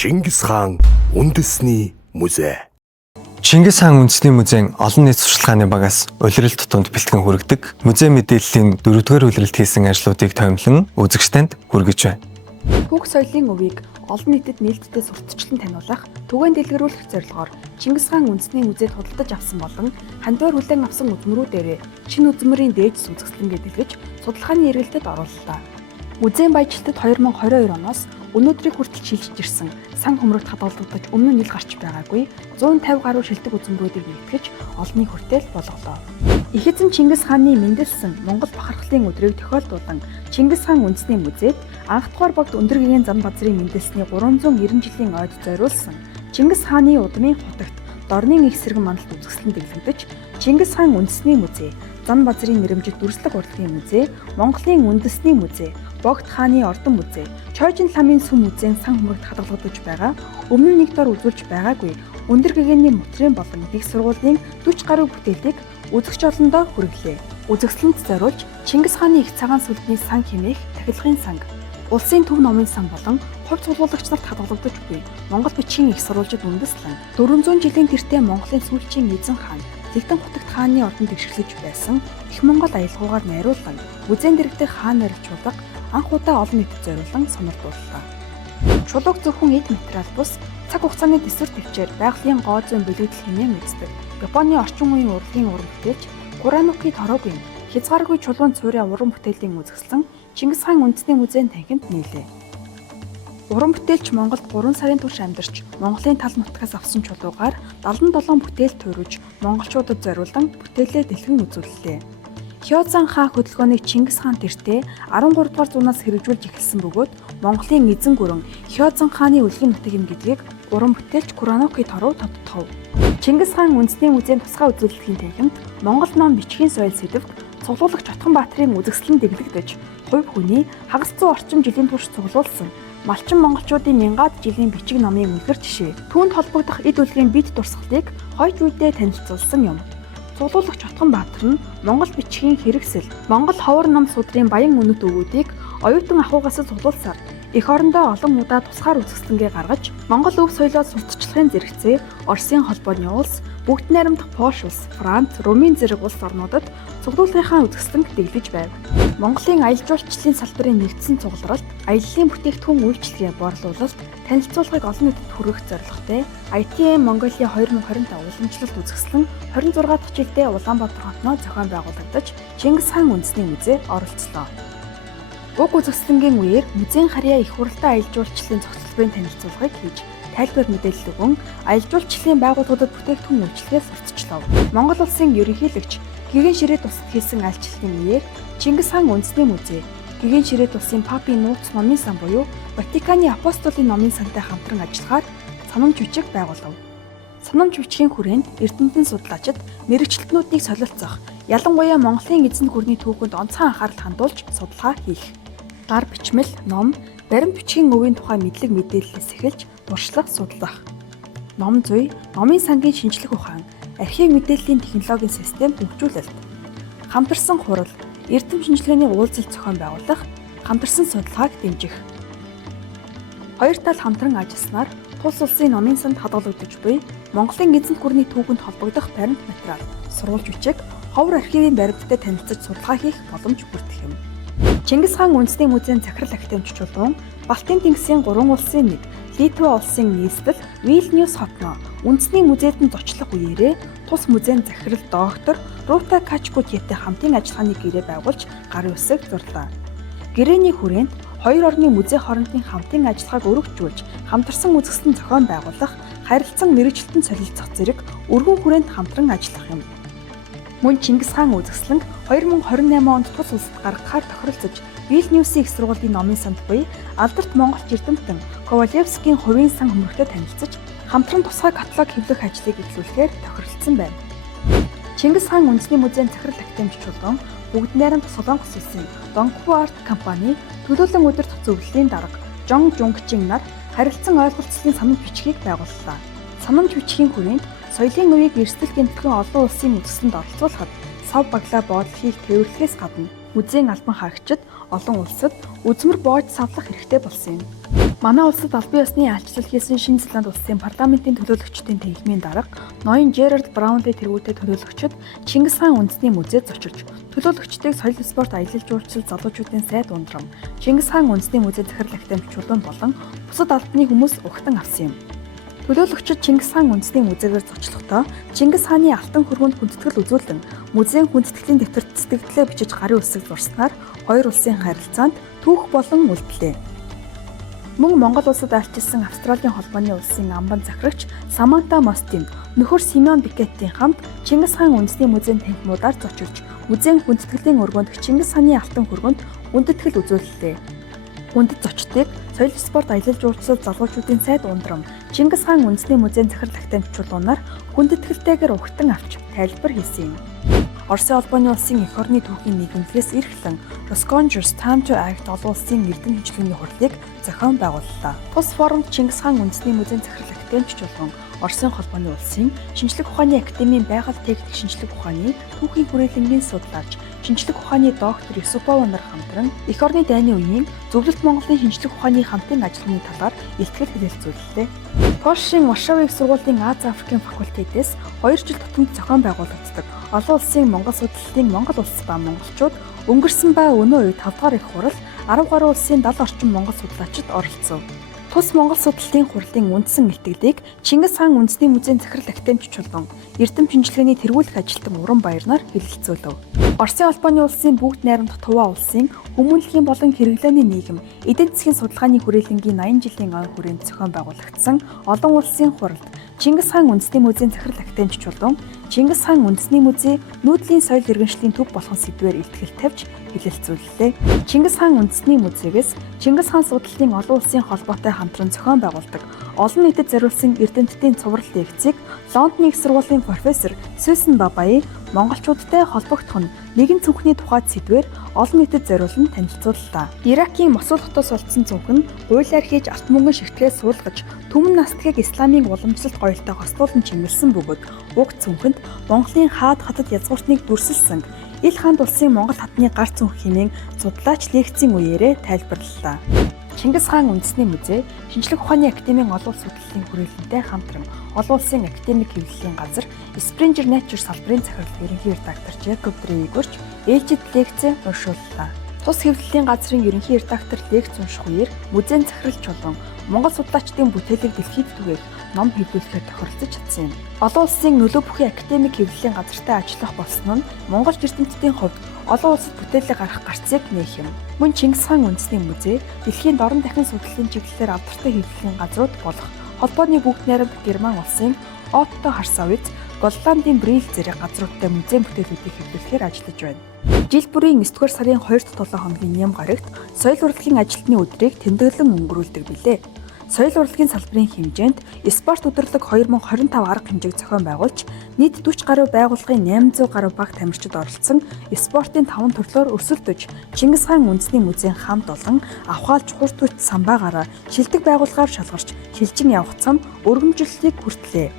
Чингис хаан үндэсний музей. Чингис хаан үндэсний музейн олон нийт сурчлагын багаас улирал тутамд бэлтгэн хүргэдэг музей мэдээллийн 4-р улиралд хийсэн ажлуудыг томилон үзэгчдэнд хүргэж байна. Түүх соёлын өвийг олон нийтэд нээлттэй сурталчлан таниулах, түгээн дэлгэрүүлэх зорилгоор Чингис хаан үндэсний музейд худалдаж авсан болон хандивар хүлээн авсан үзмөрүүдээр шинэ үзмөрийн дээд үзэсгэлэнгээ дэлгэж судалгааны эргэлтэд орууллаа. Музейн баяжилтад 2022 оноос өнөөдрийг хүртэл шилжиж ирсэн сан хөмрөгт хадгалагдаж өмнө нь ил гарч байгаагүй 150 гаруй шилдэг үзмөрүүдийг нэгтгэж олонний хүртэл болголоо. Их эзэн Чингис хааны мэндэлсэн Монгол бахархлын өдрийг тохиолдуулан Чингис хаан үндэсний музейд анх дугаар багт өндөр гэгээн зам базрын мэндэлсний 390 жилийн ойд зориулсан Чингис хааны удмын хотогт дорны их сэргэн мандалд үзэсгэлэн дэглэгдэж Чингис хаан үндэсний музей, зам базрын нэрэмжит дүрслэг урлагийн музей, Монголын үндэсний музей, Богд хааны ордон музей, Чойжин ламын сүм музейн сан хөмрөгт хадгалагдаж байгаа өмнө нь нэг дор үзүүлж байгаагүй өндөр гэгээний мотрын болон их сургуулийн 40 гаруй бүтээлийг үзэгч олондоо хүргэлээ. Үзэсгэлэнт зориулж Чингис хааны их цагаан сүлбний сан хэмээх тахилгын санг, улсын төв номын сан болон хувь цуглуулагч нарт хадгалагдаж буй Монгол бичгийн их сурвалжид үндэслэн 400 жилийн тэртээ Монголын сүүлчийн эзэн хаан Лэгдэн хотогт хааны ордонд тэгшгэлж байсан их Монгол аялгаугаар найруулан музейн дэргэдэх хаан наригчулга анх удаа олон нийтэд зориулан сонирдууллаа. Чулууг зөвхөн эд материал бус цаг хугацааны төсвөр төвчээр байгалийн гоо зүйн бүлэгдэл хэмээн үздэг. Японы орчин үеийн урлагийн уран бүтээлч Куранокки Торогийн хязгааргүй чулуун цуурын уран бүтээлийн үзэсгэлэн Чингис хаан үндэсний музейн танхимд нийлээ. Уран бүтээлч Монголд 3 сарын турш амьдарч Монголын тал нутгаас авсан чулуугаар 77 бүтээл туурж монголчуудад зориулан бүтээлээ дэлгэн үзүүллээ. Хёзан хаан хөдөлгөөнийг Чингис хаан тэртээ 13 дугаар зуунаас хэрэгжүүлж эхэлсэн бөгөөд Монголын эзэн гүрэн Хёзан хааны үлгийн нутаг юм гэдгийг уран бүтээлч Куранокки Торо тодтогов. Чингис хаан үндэсний музейн тусгай үзүүлэлтийн танхимд Монгол ном бичгийн соёл сэдвт цуглуулагч Отхон Баатрын үзэсгэлэн дэглэгдэж хувь хүний хагас зуун орчим жилийн турш цуглуулсан малчин монголчуудын мянгаад жилийн бичиг номын үнэхэр жишээ түүнд холбогдох эд үлгийн бит дурсгалыг хойч үедээ танилцуулсан юм. Цуглуулагч Отхон Баатар нь Монгол бичгийн хэрэгсэл, Монгол ховор ном судрын баян үнэт өгүүдийг оюутан ахуйгаас цуглуулсаар эх орондоо олон удаа тусгаар үзэсгэлэнгээ гаргаж Монгол өв соёлоо сурталчлахын зэрэгцээ Оросын холбооны улс, Бүгд найрамдах Польш улс, Франц, Румын зэрэг улс орнуудад цуглуулгынхаа үзэсгэлэнг дэглэж байв. Монголын аялал жуулчлалын салбарын нэгдсэн цугларалт, аяллаа бүтээгдэхүүн үйлчилгээ борлуулалт, танилцуулгыг олон нийтэд хүргэх зорилготой ITM Mongolia 2025 уламжлалт үзэсгэлэн 26 дахь жилдээ Улаанбаатар хотноо зохион байгуулагдаж Чингис хаан үндэсний музей оролцлоо. Уг үзэсгэлэнгийн үеэр музейн харьяа их хуралтай аялал жуулчлалын зохицолбын танилцуулгыг хийж тайлбар мэдээлэл өгөн аялал жуулчлалын байгууллагуудад бүтээгдэхүүн үйлчилгээ сурталчлав. Монгол улсын ерөнхийлөгч Гэгээн ширээ тусад хийсэн айлчлалын үеэр Чингис хаан үндэсний музей, Гэгээн ширээ тусын Папын нууц номын сан буюу Ватиканы апостолын номын сантай хамтран ажиллахаар санамж бичиг байгуулав. Санамж бичгийн хүрээнд эрдэмтэн судлаачид мэрэгчлэтнүүдийг солилцох, ялангуяа Монголын эзэн гүрний түүхэнд онцгой анхаарал хандуулж судалгаа хийх. Гар бичмэл, ном, баримт бичгийн өвийн тухай мэдлэг мэдээллээс эхэлж туршлага судлах. Ном зүй, номын сангийн шинжлэх ухаан, архив мэдээллийн технологийн систем хөгжүүлэлт. Хамтарсан хурал, эрдэм шинжилгээний уулзалт зохион байгуулах, хамтарсан судалгааг дэмжих. Хоёр тал хамтран ажилласнаар тус улсын номын санд хадгалагдаж буй Монголын эзэнт гүрний түүхэнд холбогдох баримт материал, сурвалж бичиг, ховор архивын баримттай танилцаж судалгаа хийх боломж бүрдэх юм. Чингис хаан үндэсний музейн захирал академич чулуун Балтийн тэнгисийн 3 улсын нэг Литва улсын нийслэл Вильнюс хотноо үндэсний музейд нь зочлох үеэрээ тус музейн захирал доктор Рута Качкутьятай хамтын ажиллагааны гэрээ байгуулж гарын үсэг зурлаа. Гэрээний хүрээнд хоёр орны музей хоорондын хамтын ажиллагааг өргөжүүлж хамтарсан үзэсгэлэн зохион байгуулах, харилцан мэрэгчлэлтэн солилцох зэрэг өргөн хүрээнд хамтран ажиллах юм. Мөн Чингис хаан үзэсгэлэнг 2028 онд тус улсад гаргахаар тохиролцож Вильнюсийн их сургуулийн номын санд буй алдарт монголч эрдэмтэн Ковалевскийн хувийн сан хөмрөгтэй танилцаж хамтран тусгай каталог хэвлэх ажлыг эхлүүлэхээр тохиролцсон байна. Чингис хаан үндэсний музейн захирал академич чулуун Бүгд найрамдах Солонгос улсын Донghua Art компани төлөөлөн удирдах зөвлөлийн дарга Жон Жунгчин нар харилцан ойлголцлын санамж бичгийг байгууллаа. Санамж бичгийн хүрээнд соёлын үеийг эрсдэл гэмтэлхэн олон улсын үзэсгэлэнд оролцуулахад сав баглаа боодол хийх тээвэрлэхээс гадна музейн албан хаагчид олон улсад үзмэр боож савлах хэрэгтэй болсон юм. Манай улсад албан ёсны альчлал хийсэн Шинэ Зеланд улсын парламентын төлөөлөгчдийн танхимын дарга ноён Жерард Браунли тэргүүтэй төлөөлөгчид Чингис хаан үндэсний музейд зочилж төлөөлөгчдийг соёл спорт аялал жуулчлал залуучуудын сайд ундрам, Чингис хаан үндэсний музей захирал актемичуулан болон бусад албаны хүмүүс угтан авсан юм. Төлөөлөгчид Чингис хаан үндэсний музейгээр зочлохдоо Чингис хааны алтан хөргөнд хүндэтгэл үзүүлэн музейн хүндэтгэлийн дэвтэрт цэцгэлээ бичиж гарын үсэг зурснаар хоёр улсын харилцаанд түүх болон үлдлээ. Мөн Монгол улсад альчилсан Австралийн холбооны улсын амбан захирагч Саманта Мостин нөхөр Симеон Бикеттийн хамт Чингис хаан үндэсний музейн танхимуудаар зочилж музейн хүндэтгэлийн өргөнд Чингис хааны алтан хөргөнд хүндэтгэл үзүүллээ. Хүндэт зочдыг соёл спорт аялал жуулчлал залуучуудын сайд ундрам, Чингис хаан үндэсний музейн захирал актемичуулунаар хүндэтгэлтэйгээр угтан авч тайлбар хийсэн юм. Оросын холбооны улсын эх орны түүхийн нийгэмлэгээс эрхлэн Rosconger's Time to Act олон улсын эрдэм хөгжлийн хурлыг зохион байгууллаа. Тус форумд Чингис хаан үндэсний музейн захирал актемичуулан Оросын холбооны улсын шинжлэх ухааны академийн байгаль техник шинжлэх ухааны түүхийн хүрээлэнгийн судлаач, шинжлэх ухааны доктор Юсупова нар хамтран эх орны дайны үеийн Зөвлөлт Монголын шинжлэх ухааны хамтын ажиллагааны талаар илтгэл хэлэлцүүллээ. Польшийн Варшавын их сургуулийн Аз Африкийн факультетээс 2 жил тутамд зохион байгуулагддаг олон улсын Монгол судлалын Монгол улс ба монголчууд өнгөрсөн ба өнөө үед 5 дахь их хурал 10 гаруй улсын 70 орчим монгол судлаачид оролцов. Тус Монгол судлалын хурлын үндсэн илтгэлийг Чингис хаан үндэсний музейн захирал актемичуулан эрдэм шинжилгээний тэргүүлэх ажилтан Уран Баяр нар хэлэлцүүлв. Оросын холбооны улсын бүгд найрамдах Туваа улсын хүмүүнлэгийн болон хэрэглээний нийгэм эдийн засгийн судалгааны хүрээлэнгийн 80 жилийн ой хүрээнд зохион байгуулагдсан олон улсын хуралд Чингис хаан үндэсний музейн захирал актемичуулан Чингис хаан үндэсний музей нүүдлийн соёл иргэншлийн төв болгон сэдвээр илтгэл тавьж хэлэлцүүллээ. Чингис хаан үндэсний музейгээс Чингис хаан судлалын олон улсын холбоотой хамтран зохион байгуулдаг олон нийтэд зориулсан эрдэмтдийн цуврал лекцийг Лондонын их сургуулийн профессор Сюзан Бабай монголчуудтай холбогдох нь нэгэн цүнхний тухайд сэдвээр олон нийтэд зориулан танилцууллаа. Иракийн Мосул хотоос олдсон цүнх нь хуулиар хийж алт мөнгөн шигтгэж суулгаж түмэн настгийг исламын уламжлалт гоёлтой хослуулан чимгэлсэн бөгөөд уг цүнхэнд Монголын хаад хатад язгууртныг дүрсэлсэн Ил хаанд улсын Монгол хатны гар цүнх хэмээн судлаач лекцийн үеэрээ тайлбарлалаа. Чингис хаан үндэсний музей шинжлэх ухааны академийн олон улс судлалын хүрээлэнтэй хамтран олон улсын академик хэвлэлийн газар Springer Nature салбарын захирал ерөнхий редактор Жакоб Дрейгөрч ээлжид лекц уншууллаа. Тус хэвлэлийн газрын ерөнхий редактор лекц унших үеэр музейн захиралчулан Монгол судлаачдын бүтээлийг дэлхийд түгээх ном хэвлүүлэхээр тохиролцож чадсан юм. Олон улсын нөлөө бүхий академик хэвлэлийн газартай ажиллах болсон нь Монгол эрдэмтдийн хувьд олон улсад бүтээлээ гаргах гарцыг нээх юм. Мөн Чингис хаан үндэсний музей дэлхийн дорн дахин судлалын чиглэлээр алдартай хэвлэлийн газрууд болох холбооны бүгд найрамдах Герман улсын Отто Харсовиц, Голландын Брил зэрэг газруудтай музейн бүтээлүүдийг хэвлүүлэхээр ажиллаж байна. Жил бүрийн 9-р сарын 2-7 хоногийн ням гарагт соёл урлагийн ажилтны өдрийг тэмдэглэн өнгөрүүлдэг билээ. Соёл урлагийн салбарын хэмжээнд спорт өдөрлөг 2025 арга хэмжээг зохион байгуулж, нийт 40 гаруй байгууллагын 800 гаруй баг тамирчид оролцсон спортын 5 төрлөөр өрсөлдөж, Чингис хаан үндэсний музейн хамт олон авхаалж хурд самбаагаараа шилдэг байгууллагаар шалгарч, шилжин явах цам өргөмжлөлийг хүртлээ.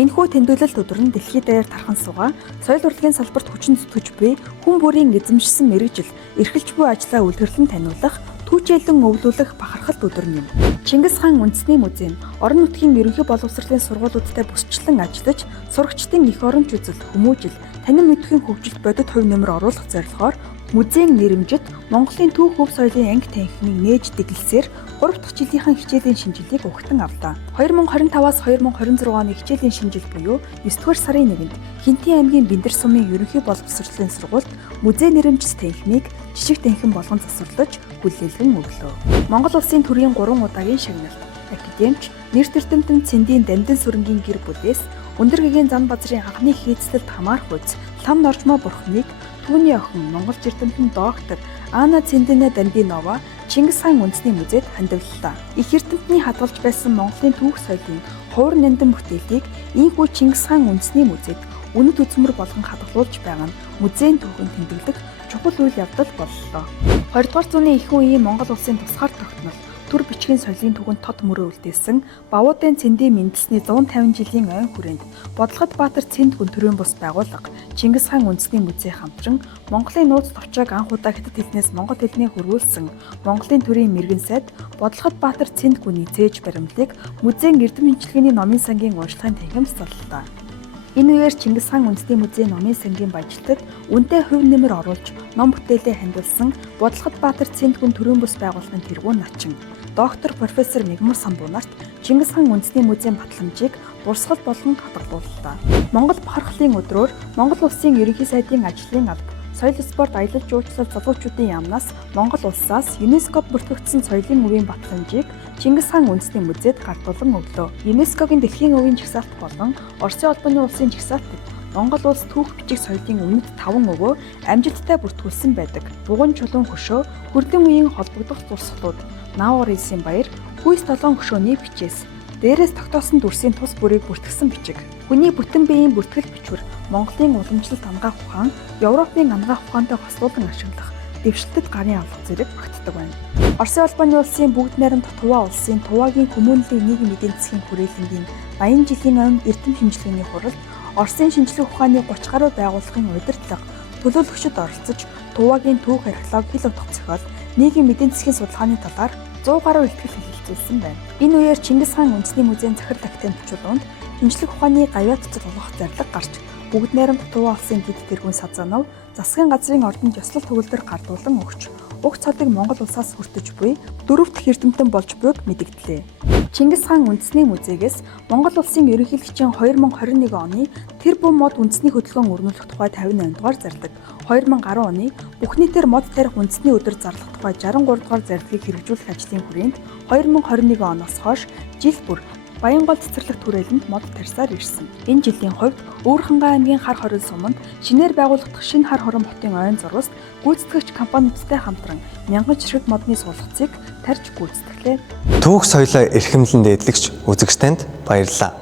Энэхүү тэмдэглэлт өдөр нь дэлхийд даяар тархан суугаа соёл урлагийн салбарт хүчин зүтгэж буй хүн бүрийн эзэмшсэн мэргэжил, эрхэлж буй ажлаа үлгэрлэн таниулах, түүчээлэн өвлүүлэх бахархалт өдөр юм. Чингис хаан үндэсний музей нь орон нутгийн ерөнхий боловсролын сургуулиудтай бүсчлэн ажиллаж, сурагчдын эх оронч үзэл, хүмүүжил, танин мэдхийн хөгжилд бодит хувь нэмэр оруулах зорилгоор музейн нэрэмжит Монголын түүх өв соёлын анги танхимыг нээж дэглэсээр 3 дахь жилийнхэн хичээлийн шинжилгээг угтан авлаа. 2025-аас 2026 оны хичээлийн шинжил буюу 9-р сарын 1-нд Хинтэн аймгийн Бэндэр сумын ерөнхий боловсролын сургуульд музей нэрэмжит танхимыг жижиг танхим болгон засварлаж хүлээлгэн өглөө. Монгол улсын төрийн 3 удаагийн шагналт, академич, нэрт эрдэмтэн Цэндийн Дамдын сүрэнгийн гэр бүлээс өндөр гэгээн зам базрын анхны хийцлэлд хамаарх үз лам норжмоо бурхныг түүний охин Монгол эрдэмтэн доктор Ана Цэндинэ Дамдинова Чингис хаан үндэсний музейд хандивллаа. Их эрдэмтний хадгалж байсан Монголын түүх соёлын хуур нандин бүтээлийг ийхүү Чингис хаан үндэсний музейд үнэт үзмэр болгон хадгалуулж байгаа нь музейн түүхэнд тэмдэглэх чухал үйл явдал боллоо. 20 дугаар зууны ихэнх үеийн Монгол улсын тусгаар тогтнол төр бичгийн соёлын түгэнд тод мөрөө үлдээсэн Бавуудын цэндийн мэндэлсний 150 жилийн ойн хүрээнд Бодлогод Баатар цэнд гүн төрийн бус байгууллага, Чингис хаан үндэсний музей хамтран Монголын нууц товчоог анх удаа хятад хэлнээс монгол хэлний хөрвүүлсэн Монголын төрийн мэрэгэн сайд Бодлогод Баатар цэнд гүний цээж баримлыг музейн эрдэм шинжилгээний номын сангийн уншлагын танхимд цоллоо. Энэ үеэр Чингис хаан үндэсний музейн номын сангийн баяжилтад үнэтэй хувь нэмэр оруулж ном бүтээлээ хандуулсан Бодлогод Баатар цэнд гүн төрийн бус байгууллагын тэргүүн начин доктор профессор Мигмар Самбуу нарт Чингис хаан үндэсний музейн батламжийг дурсгал болгон хадгалууллаа. Монгол бахархлын өдрөөр Монгол улсын ерөнхий сайдын ажлын алба, соёл спорт аялал жуулчлал залуучуудын яамнаас Монгол улсаас ЮНЕСКОд бүртгэгдсэн соёлын өвийн батламжийг Чингис хаан үндэсний музейд гардуулан өглөө. ЮНЕСКОгийн дэлхийн өвийн жагсаалт болон Оросын албаны улсын жагсаалтад Монгол улс түүх бичиг соёлын өмнөд 5 өвөө амжилттай бүртгүүлсэн байдаг. Бугун чулуун хөшөө, хүрдэн үеийн холбогдох зурсгалууд, Наавар Илсийн баяр, хүйс толгоон хөшөөний бичээс, дээрээс тогтоосон дүрсийн тус бүрийг бүртгэсэн бичиг. Хүний бүтэн биеийн бүртгэл бичвэр Монголын уламжлалт ангаах ухаан, Европын ангаах ухаантай хослуулан ашиглах дэвшилтэд гарын авлага зэрэг багтдаг байна. Оросын албаны улсын бүгд найрамдах Туваа улсын Туваагийн хүмүүнлэгийн нийгмийн эдийн засгийн хүрээлэнгийн баян жилийн ойн эрдэм шинжилгээний хуралд Оросын шинжлэх ухааны 30 гаруй байгууллагын удирдлага, төлөөлөгчид оролцож Туваагийн түүх археологи хэл утга зохиол, нийгмийн эдийн засгийн судалгааны талаар 100 гаруй ихтгэл хэлэлцүүлсэн байна. Энэ үеэр Чингис хаан үндэсний музейн захирал актент чулуунд шинжлэх ухааны гавьяа цэцэл олгох зарлага гарч бүгд найрамдах Туваа улсын дэд тэргүүн Сазанов засгийн газрын ордонд ёслол төгөлдөр гардуулан өгч уг цодыг Монгол улсаас хүртэж буй 4 дахь эрдэмтэн болж буйг мэдэгдлээ. Чингис хаан үндэсний музейгээс Монгол улсын ерөнхийлөгчийн 2021 оны тэр бүм мод үндэсний хөдөлгөөн өрнүүлэх тухай 58 дугаар зарлаг, 2010 оны бүх нийтээр мод тарих үндэсний өдөр зарлах тухай 63 дугаар зарлагыг хэрэгжүүлэх ажлын хүрээнд 2021 оноос хойш жил бүр Баянгол цэцэрлэг түрээлэнд мод тарьсаар ирсэн. Энэ жилийн хувьд Өвөрхангай аймгийн хар хорин суманд шинээр байгуулагдах шинэ хар хорон хотын ойн зурваст гүйцэтгэгч компаниудтай хамтран мянган жишрэг модны суулгацыг тарьж гүйцэтгэлээ. Түүх соёлоо эрхэмлэн дээдлэгч үзэгч танд баярлалаа.